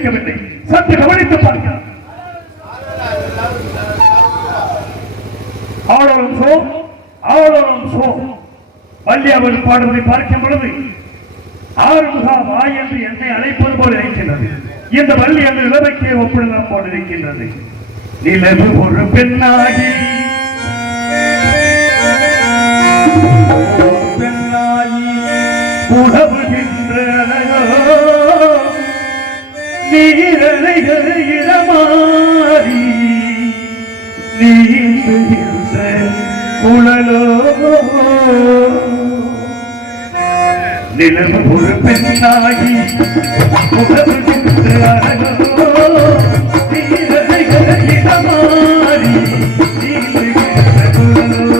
இருக்கவில்லை. சற்று கவனித்து பார்க்கிறார். ஆடலும் சோ ஆடலும் சோ வள்ளி அவள் பாடுவதை பார்க்கும் பொழுது ஆறுமுகா வா என்று என்னை அழைப்பது போல இருக்கின்றது. இந்த வள்ளி அந்த இளமைக்கே ஒப்பிடலாம் போல இருக்கின்றது. நிலவு ஒரு பெண்ணாகி உழவுகின்ற நீரலைகள் இடமாறி நீந்துகின்ற குழலோ நிலவு ஒரு பெண்ணாகி உழவுகின்ற அழகோ நீரலைகள் இடமாறி நீந்துகின்ற குழலோ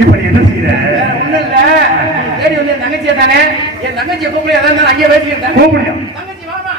இப்படி என்ன செய்யற? ஒண்ணு இல்ல, தேடி வந்து என் தங்கச்சியை தானே, என் தங்கச்சியை கூப்பிடு, அதான் நான் அங்கேயே பேசிக்கிட்டேன். கூப்பிடியா? தங்கச்சி வாமா.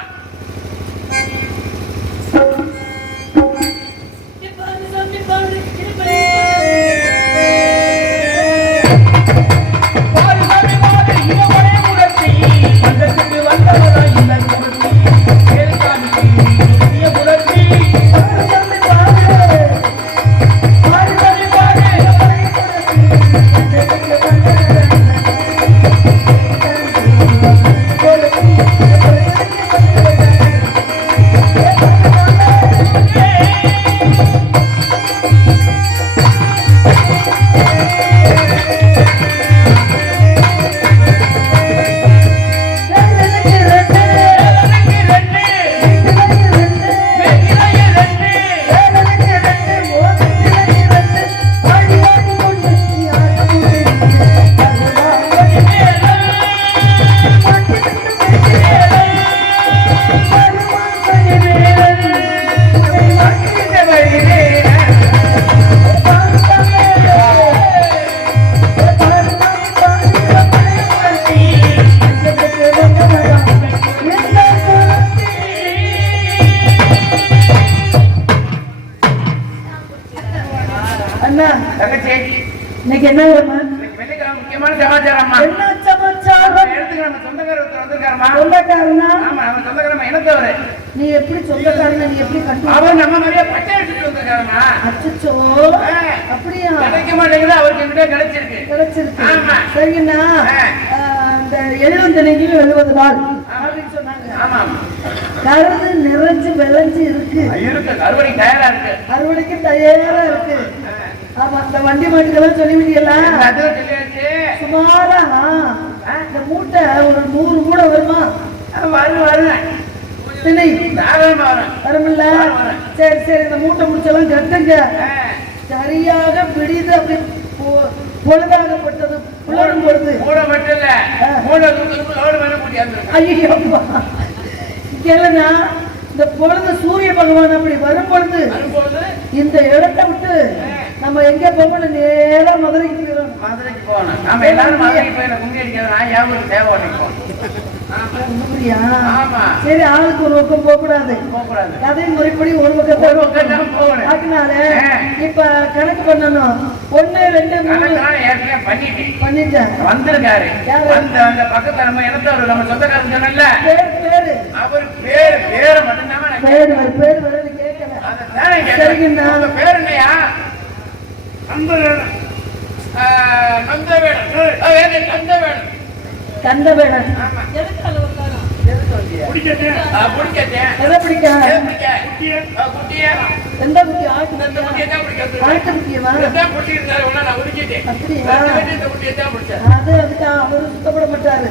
தங்கச்சி, இன்னைக்கு என்ன வெள்ளிக்கிழமை முக்கியமான சமாச்சாரம்மா. என்ன சமாச்சாரம்? எடுத்துக்க, நம்ம சொந்தக்காரர் ஒருத்தர் வந்திருக்காருமா. சொந்தக்காரனா? ஆமா, நம்ம சொந்தக்காரமா இனத்தவரு. நீ எப்படி சொந்தக்காரனா? நீ எப்படி கண்டு? அவர் நம்ம மாதிரியே பச்சை எடுத்துட்டு வந்திருக்காருமா. அச்சச்சோ, அப்படியா? கிடைக்க மாட்டேங்குது, அவருக்கு என்கிட்ட கிடைச்சிருக்கு. கிடைச்சிருக்கு. ஆமா. சரிங்கண்ணா, அந்த 70 70 நாள் அப்படின்னு சொன்னாங்க. ஆமா, கருது நிறைஞ்சு விளைஞ்சு இருக்கு. இருக்கு, அறுவடை தயாரா இருக்கு. அறுவடைக்கு தயாரா இருக்கு. ஆமா, அந்த வண்டி மாட்டுக்கெல்லாம் சொல்லிவிட்டீங்களா? அதுவும் சொல்லியாச்சு. சுமாரா இந்த மூட்டை ஒரு 100 மூடை வருமா? வருவேன். திணை தாராளமா வரேன். வருமில்ல? சரி சரி, இந்த மூட்டை முடிச்செல்லாம் கட்டுங்க. சரியாக பிடிது அப்படி பொழுதாகப்பட்டது புலரும் பொழுது மூட மட்டும் இல்ல, மூட ஓடு வேணா முடியாது. ஐயோ கேளுங்க, இந்த பொழுது சூரிய பகவான் அப்படி வரும் பொழுது வரும்போது இந்த இடத்தை விட்டு நம்ம எங்க போகணும்? நேரா மதுரைக்கு போயிடும். மதுரைக்கு போகணும். நாம எல்லாரும் மதுரைக்கு போய் கும்பி அடிக்கிறோம். நான் யாருக்கு தேவை நினைப்போம். ஆமா, சரி, ஆளுக்கு ஒரு பக்கம் போக கூடாது. போகக்கூடாது. கதை முறைப்படி ஒரு பக்கம் போகணும். அதனால இப்ப கணக்கு பண்ணணும். 1 2 3 ஏற்கனவே பண்ணிட்டேன். வந்திருக்காரு. அந்த பக்கத்துல நம்ம இனத்தவர், நம்ம சொந்தக்காரர் சொன்னல, பேரு அவர் பேரை மட்டும்தான் பேரு வருது கேட்கல. சரிங்கண்ணா, பேர் என்னையா? கந்தவேடன். எதை பிடிக்கும்? எந்த குட்டி? ஆட்டு குட்டியமா? அப்படியா? அது அதுக்கு அவரு சுத்தப்பட மாட்டாரு.